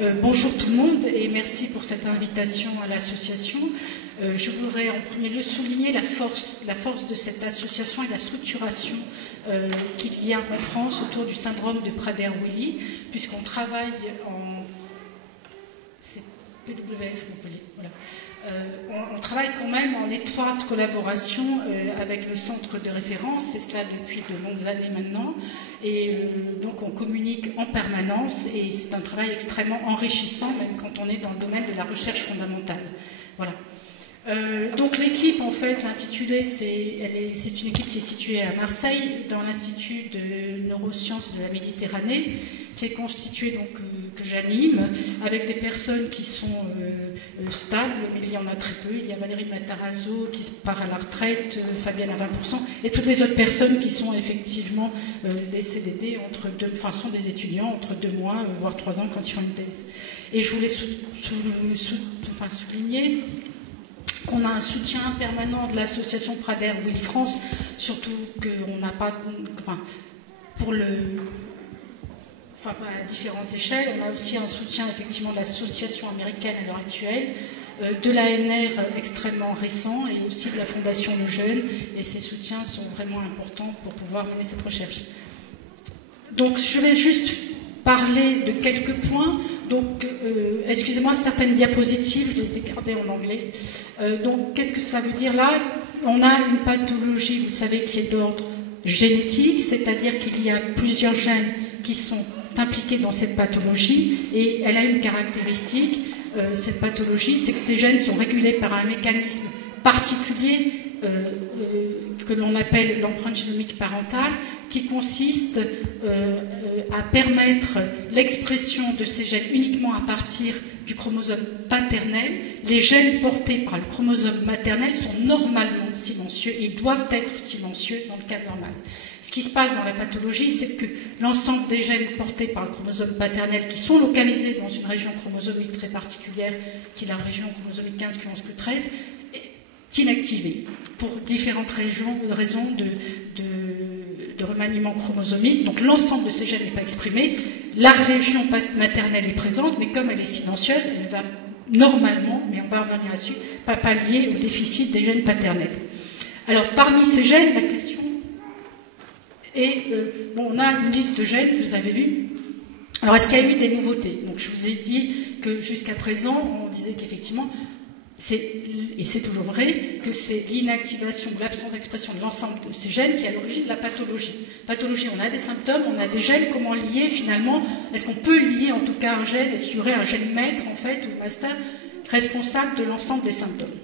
Bonjour tout le monde et merci pour cette invitation à l'association. Je voudrais en premier lieu souligner la force de cette association et la structuration qu'il y a en France autour du syndrome de Prader-Willi, puisqu'on travaille en... C'est PWF Montpellier, voilà. On travaille quand même en étroite collaboration avec le centre de référence, et cela depuis de longues années maintenant, et donc on communique en permanence, et c'est un travail extrêmement enrichissant, même quand on est dans le domaine de la recherche fondamentale. Voilà. Donc l'équipe, en fait, l'intitulé, c'est une équipe qui est située à Marseille, dans l'Institut de neurosciences de la Méditerranée, qui est constituée, donc, que j'anime, avec des personnes qui sont stables, mais il y en a très peu. Il y a Valérie Matarazzo qui part à la retraite, Fabienne à 20%, et toutes les autres personnes qui sont effectivement des CDD, sont des étudiants entre 2 mois, voire 3 ans quand ils font une thèse. Et je voulais souligner qu'on a un soutien permanent de l'association Prader-Willi France, surtout qu'on n'a pas, à différentes échelles. On a aussi un soutien effectivement de l'association américaine à l'heure actuelle, de l'ANR extrêmement récent et aussi de la Fondation Le Jeune, et ces soutiens sont vraiment importants pour pouvoir mener cette recherche. Donc je vais juste parler de quelques points. Donc, excusez-moi, certaines diapositives, je les ai gardées en anglais. Donc, qu'est-ce que cela veut dire là? On a une pathologie, vous le savez, qui est d'ordre génétique, c'est-à-dire qu'il y a plusieurs gènes qui sont impliqués dans cette pathologie, et elle a une caractéristique, cette pathologie, c'est que ces gènes sont régulés par un mécanisme particulier que l'on appelle l'empreinte génomique parentale, qui consiste à permettre l'expression de ces gènes uniquement à partir du chromosome paternel. Les gènes portés par le chromosome maternel sont normalement silencieux et ils doivent être silencieux dans le cas normal. Ce qui se passe dans la pathologie, c'est que l'ensemble des gènes portés par le chromosome paternel, qui sont localisés dans une région chromosomique très particulière, qui est la région chromosomique 15, Q11, Q13, est inactivé pour différentes raisons de remaniement chromosomique. Donc l'ensemble de ces gènes n'est pas exprimé. La région maternelle est présente, mais comme elle est silencieuse, elle va normalement, mais on va revenir là-dessus, pas pallier au déficit des gènes paternels. Alors parmi ces gènes, la question est, on a une liste de gènes, vous avez vu. Alors est-ce qu'il y a eu des nouveautés? Donc je vous ai dit que jusqu'à présent, on disait qu'effectivement, et c'est toujours vrai, que c'est l'inactivation ou l'absence d'expression de l'ensemble de ces gènes qui est à l'origine de la pathologie. Pathologie, on a des symptômes, on a des gènes, comment lier finalement? Est-ce qu'on peut lier en tout cas un gène? Est-ce qu'il y aurait un gène maître en fait, ou master, responsable de l'ensemble des symptômes?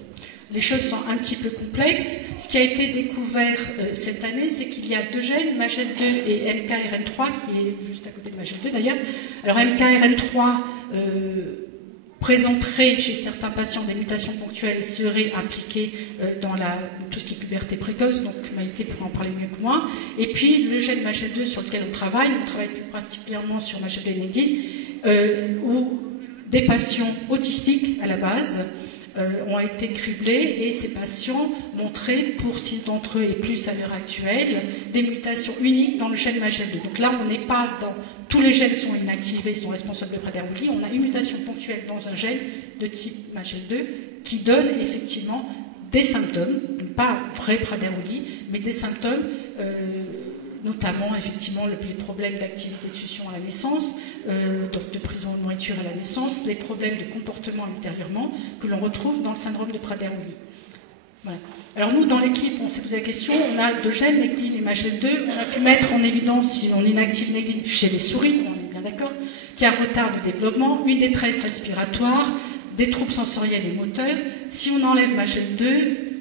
Les choses sont un petit peu complexes. Ce qui a été découvert cette année, c'est qu'il y a 2 gènes, MAGEL2 et MKRN3, qui est juste à côté de MAGEL2 d'ailleurs. Alors MKRN3 présenterait chez certains patients des mutations ponctuelles et serait impliqué dans tout ce qui est puberté précoce, donc Maïté pourra en parler mieux que moi. Et puis le gène MAGEL2 sur lequel on travaille plus particulièrement sur MAGEL2 inédit, où des patients autistiques à la base ont été criblés, et ces patients montraient, pour 6 d'entre eux et plus à l'heure actuelle, des mutations uniques dans le gène MAGEL2. Donc là, on n'est pas dans... Tous les gènes sont inactivés, sont responsables de Prader-Willi. On a une mutation ponctuelle dans un gène de type MAGEL2 qui donne effectivement des symptômes, pas vrai Prader-Willi, mais des symptômes, notamment effectivement les problèmes d'activité de succion à la naissance, donc de prise de nourriture à la naissance, les problèmes de comportement ultérieurement que l'on retrouve dans le syndrome de Prader-Willi. Voilà. Alors nous, dans l'équipe, on s'est posé la question, on a 2 gènes, Nectin et MAGEL2, on a pu mettre en évidence, si on inactive Nectin chez les souris, on est bien d'accord, qu'il y a un retard de développement, une détresse respiratoire, des troubles sensoriels et moteurs. Si on enlève MAGEL2,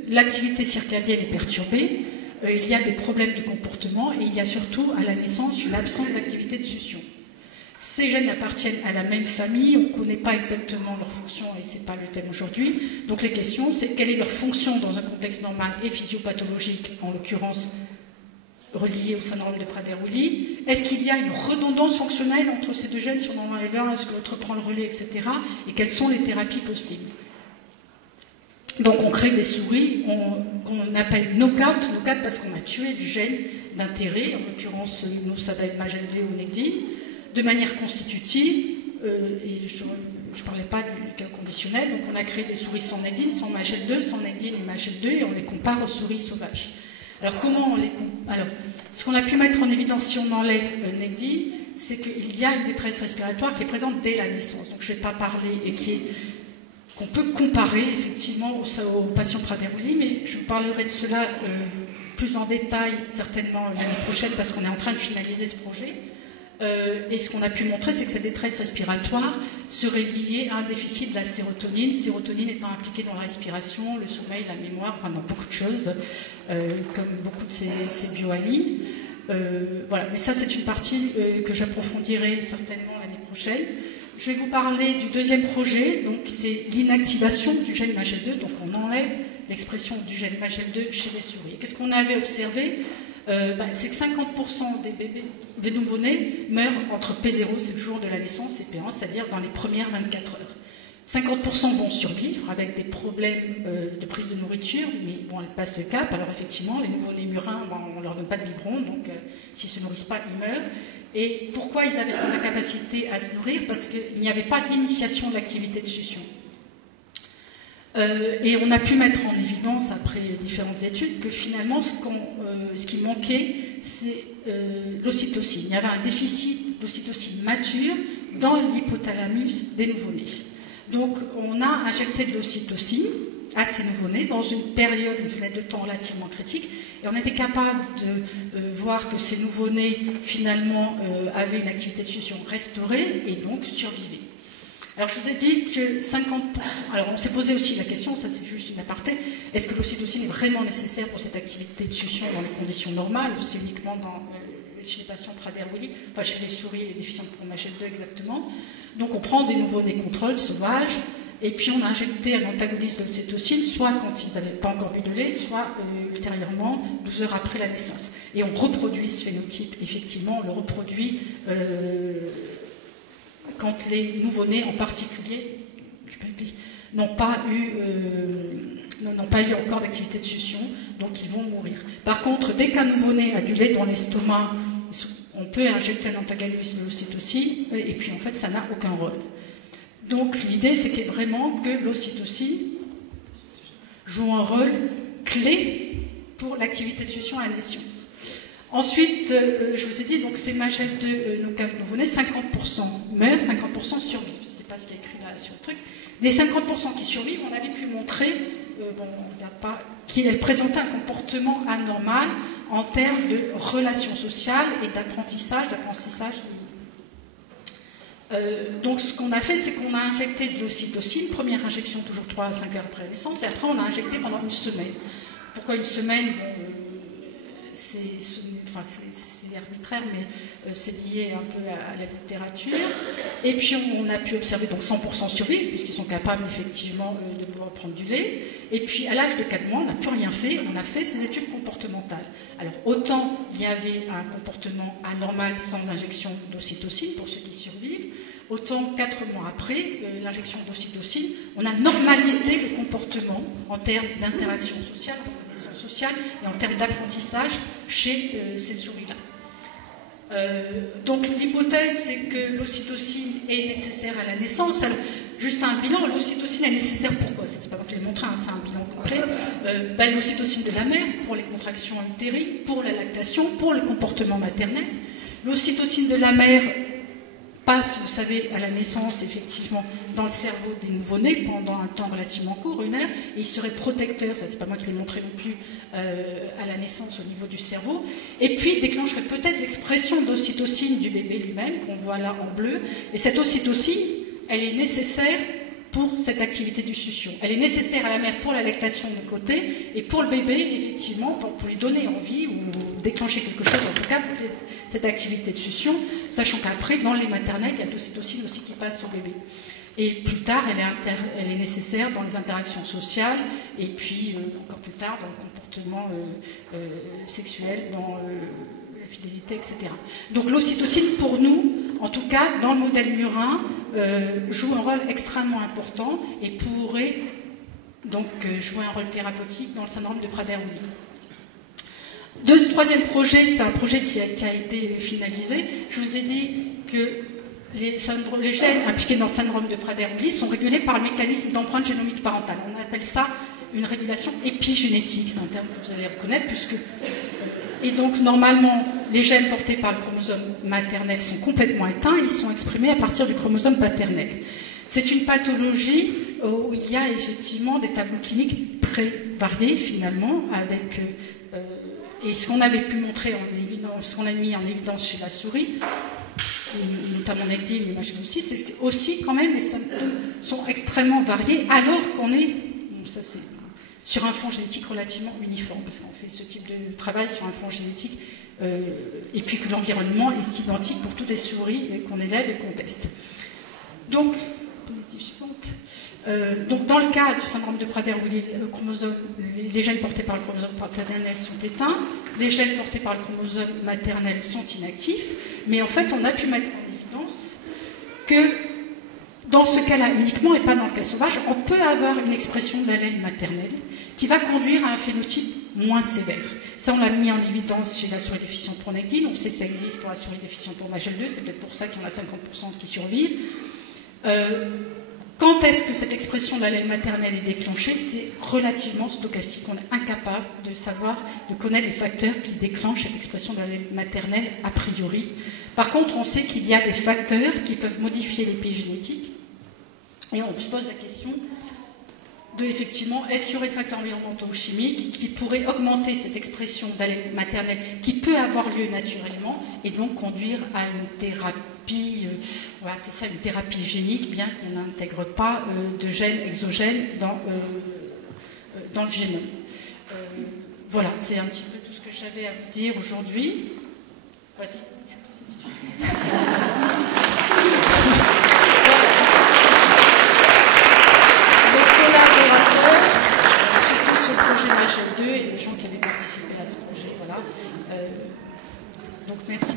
l'activité circadienne est perturbée, il y a des problèmes de comportement, et il y a surtout à la naissance une absence d'activité de succion. Ces gènes appartiennent à la même famille, on ne connaît pas exactement leur fonction et ce n'est pas le thème aujourd'hui. Donc les questions, c'est quelle est leur fonction dans un contexte normal et physiopathologique, en l'occurrence relié au syndrome de Prader-Willi. Est-ce qu'il y a une redondance fonctionnelle entre ces 2 gènes, si on en enlève un, est-ce que l'autre prend le relais, etc. Et quelles sont les thérapies possibles? Donc on crée des souris qu'on appelle knockout parce qu'on a tué du gène d'intérêt, en l'occurrence nous ça va être MAGEL2 ou Nectin, de manière constitutive, et je ne parlais pas du cas conditionnel, donc on a créé des souris sans Necdine, sans Magel2, sans Necdine et Magel2, et on les compare aux souris sauvages. Alors comment on les compare? Alors, ce qu'on a pu mettre en évidence si on enlève Necdine, c'est qu'il y a une détresse respiratoire qui est présente dès la naissance. Donc je ne vais pas parler, et qu'on peut comparer effectivement aux patients Prader-Willi, mais je parlerai de cela plus en détail certainement l'année prochaine parce qu'on est en train de finaliser ce projet. Et ce qu'on a pu montrer, c'est que cette détresse respiratoire serait liée à un déficit de la sérotonine, sérotonine étant impliquée dans la respiration, le sommeil, la mémoire, enfin dans beaucoup de choses, comme beaucoup de ces bioamines. Voilà, mais ça c'est une partie que j'approfondirai certainement l'année prochaine. Je vais vous parler du deuxième projet, donc c'est l'inactivation du gène Magel2, donc on enlève l'expression du gène Magel2 chez les souris. Qu'est-ce qu'on avait observé? C'est que 50% des bébés, des nouveau-nés meurent entre P0, c'est le jour de la naissance, et P1, c'est-à-dire dans les premières 24 heures. 50% vont survivre avec des problèmes de prise de nourriture, mais bon, elles passent le cap. Alors effectivement, les nouveau-nés murins, on ne leur donne pas de biberon, donc s'ils ne se nourrissent pas, ils meurent. Et pourquoi ils avaient cette incapacité à se nourrir? Parce qu'il n'y avait pas d'initiation de l'activité de succion. Et on a pu mettre en évidence, après différentes études, que finalement, ce qui manquait, c'est l'ocytocine. Il y avait un déficit d'ocytocine mature dans l'hypothalamus des nouveau-nés. Donc, on a injecté de l'ocytocine à ces nouveau-nés dans une période, une fenêtre de temps relativement critique, et on était capable de voir que ces nouveau-nés, finalement, avaient une activité de succion restaurée et donc survivaient. Alors, je vous ai dit que 50%... Alors, on s'est posé aussi la question, ça c'est juste une aparté, est-ce que l'ocytocine est vraiment nécessaire pour cette activité de succion dans les conditions normales, ou c'est uniquement chez les patients Prader-Willi, enfin chez les souris déficientes pour Magel2 exactement. Donc, on prend des nouveau-nés contrôles sauvages, et puis on a injecté un antagoniste de l'ocytocine, soit quand ils n'avaient pas encore bu de lait, soit ultérieurement, 12 heures après la naissance. Et on reproduit ce phénotype, effectivement, on le reproduit... quand les nouveau-nés en particulier n'ont pas eu encore d'activité de succion, donc ils vont mourir. Par contre, dès qu'un nouveau-né a du lait dans l'estomac, on peut injecter un antagoniste de l'ocytocine, et puis en fait ça n'a aucun rôle. Donc l'idée c'est vraiment que l'ocytocine joue un rôle clé pour l'activité de succion à la naissance. Ensuite, je vous ai dit, donc ces Magel2 nouveau-nés, 50% meurent, 50% survivent. Je ne sais pas ce qui est écrit là sur le truc. Des 50% qui survivent, on avait pu montrer, on ne regarde pas, qu'elles présentaient un comportement anormal en termes de relations sociales et d'apprentissage. Donc ce qu'on a fait, c'est qu'on a injecté de l'ocytocine, première injection toujours 3 à 5 heures après la naissance, et après on a injecté pendant une semaine. Pourquoi une semaine? C'est arbitraire, mais c'est lié un peu à la littérature. Et puis on a pu observer donc 100% survivre, puisqu'ils sont capables effectivement de pouvoir prendre du lait. Et puis à l'âge de 4 mois, on n'a plus rien fait, on a fait ces études comportementales. Alors autant il y avait un comportement anormal sans injection d'ocytocine pour ceux qui survivent, autant 4 mois après l'injection d'ocytocine, on a normalisé le comportement en termes d'interaction sociale, de reconnaissance sociale et en termes d'apprentissage chez ces souris-là. Donc l'hypothèse, c'est que l'ocytocine est nécessaire à la naissance. Alors, juste un bilan, l'ocytocine est nécessaire pourquoi? C'est pas moi qui l'ai montré, c'est un bilan complet. L'ocytocine de la mère pour les contractions utérines, pour la lactation, pour le comportement maternel. L'ocytocine de la mère passe, vous savez, à la naissance, effectivement, dans le cerveau des nouveau-nés pendant un temps relativement court, 1 heure, et il serait protecteur, ça c'est pas moi qui l'ai montré non plus, à la naissance au niveau du cerveau, et puis déclencherait peut-être l'expression d'ocytocine du bébé lui-même, qu'on voit là en bleu, et cette ocytocine, elle est nécessaire pour cette activité du succion. Elle est nécessaire à la mère pour la lactation d'un côté, et pour le bébé, effectivement, pour lui donner envie, ou déclencher quelque chose, en tout cas, pour cette activité de succion, sachant qu'après, dans les maternelles, il y a de l'ocytocine aussi qui passe au bébé. Et plus tard, elle est nécessaire dans les interactions sociales, et puis encore plus tard, dans le comportement sexuel, dans la fidélité, etc. Donc l'ocytocine, pour nous, en tout cas, dans le modèle murin, joue un rôle extrêmement important et pourrait donc jouer un rôle thérapeutique dans le syndrome de Prader-Willi. Troisième projet, c'est un projet qui a été finalisé. Je vous ai dit que les gènes impliqués dans le syndrome de Prader-Willi sont régulés par le mécanisme d'empreinte génomique parentale. On appelle ça une régulation épigénétique, c'est un terme que vous allez reconnaître, et donc normalement les gènes portés par le chromosome maternel sont complètement éteints, ils sont exprimés à partir du chromosome paternel. C'est une pathologie où il y a effectivement des tableaux cliniques très variés finalement, avec et ce qu'on avait pu montrer en évidence, ce qu'on a mis en évidence chez la souris, notamment Negdi, mais aussi, c'est aussi quand même les symptômes sont extrêmement variés, alors qu'on est, ça c'est sur un fond génétique relativement uniforme, parce qu'on fait ce type de travail sur un fond génétique, et puis que l'environnement est identique pour toutes les souris qu'on élève et qu'on teste. Donc, positive suivante. Donc, dans le cas du syndrome de Prader-Willi, les gènes portés par le chromosome paternel sont éteints, les gènes portés par le chromosome maternel sont inactifs, mais en fait, on a pu mettre en évidence que dans ce cas-là uniquement, et pas dans le cas sauvage, on peut avoir une expression de l'allèle maternel qui va conduire à un phénotype moins sévère. Ça, on l'a mis en évidence chez la souris déficiente pour Negdi, on sait que ça existe pour la souris déficiente pour MAGEL2, c'est peut-être pour ça qu'il y en a 50% qui survivent. Quand est-ce que cette expression de l'allèle maternel est déclenchée? C'est relativement stochastique. On est incapable de savoir, de connaître les facteurs qui déclenchent cette expression de l'allèle maternel a priori. Par contre, on sait qu'il y a des facteurs qui peuvent modifier l'épigénétique. Et on se pose la question de, effectivement, est-ce qu'il y aurait des facteurs environnementaux ou chimiques qui pourraient augmenter cette expression d'allèle maternel qui peut avoir lieu naturellement et donc conduire à une thérapie, on va appeler ça une thérapie génique, bien qu'on n'intègre pas de gènes exogènes dans le génome. Voilà, c'est un petit peu tout ce que j'avais à vous dire aujourd'hui. Voici. Surtout sur le projet MAGEL2 et les gens qui avaient participé à ce projet. Voilà. Donc merci.